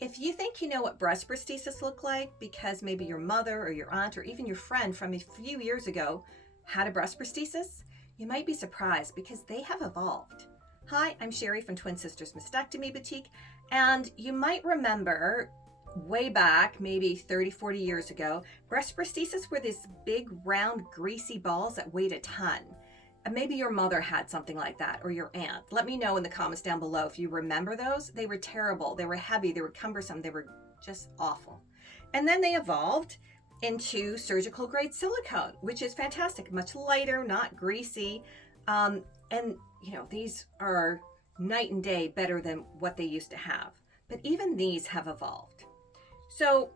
If you think you know what breast prosthesis look like because maybe your mother or your aunt or even your friend from a few years ago had a breast prosthesis, you might be surprised because they have evolved. Hi, I'm Sherry from Twin Sisters Mastectomy Boutique, and you might remember way back, maybe 30, 40 years ago, breast prosthesis were these big, round, greasy balls that weighed a ton. And maybe your mother had something like that, or your aunt. Let me know in the comments down below if you remember those. They were terrible. They were heavy. They were cumbersome. They were just awful. And then they evolved into surgical grade silicone, which is fantastic. Much lighter, not greasy. And these are night and day better than what they used to have. But even these have evolved. So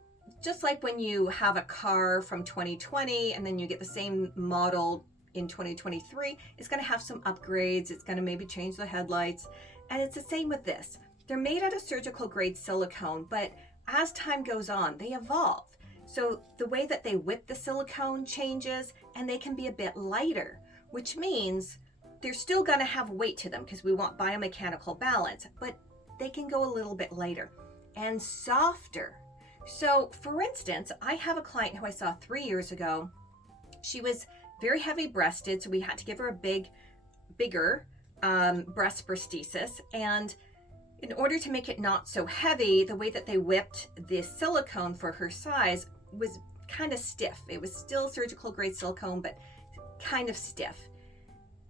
just like when you have a car from 2020 and then you get the same model in 2023, it's going to have some upgrades. It's going to maybe change the headlights. And it's the same with this. They're made out of surgical grade silicone, but as time goes on, they evolve. So the way that they whip the silicone changes, and they can be a bit lighter, which means they're still going to have weight to them because we want biomechanical balance, but they can go a little bit lighter and softer. So for instance, I have a client who I saw 3 years ago. She was very heavy breasted, so we had to give her a bigger breast prosthesis. And in order to make it not so heavy, the way that they whipped the silicone for her size was kind of stiff. It was still surgical grade silicone, but kind of stiff.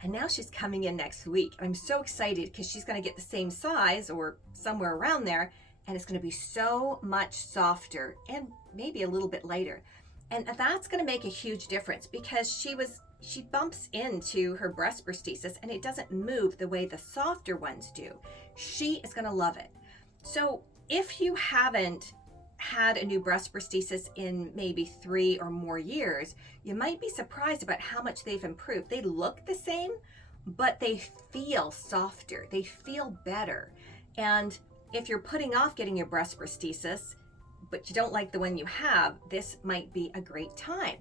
And now she's coming in next week. I'm so excited because she's going to get the same size or somewhere around there, and it's going to be so much softer and maybe a little bit lighter. And that's going to make a huge difference because she bumps into her breast prosthesis and it doesn't move the way the softer ones do. She is going to love it. So if you haven't had a new breast prosthesis in maybe 3 or more years, you might be surprised about how much they've improved. They look the same, but they feel softer. They feel better. And if you're putting off getting your breast prosthesis, but you don't like the one you have, this might be a great time.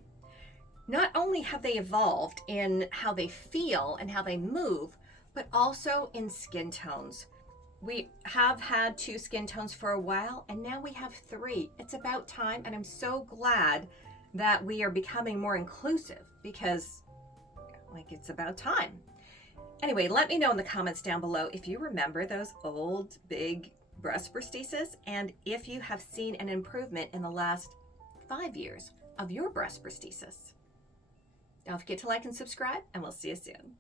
Not only have they evolved in how they feel and how they move, but also in skin tones. We have had 2 skin tones for a while, and now we have 3. It's about time, and I'm so glad that we are becoming more inclusive because, it's about time. Anyway, let me know in the comments down below if you remember those old, big breast prosthesis, and if you have seen an improvement in the last 5 years of your breast prosthesis. Don't forget to like and subscribe, and we'll see you soon.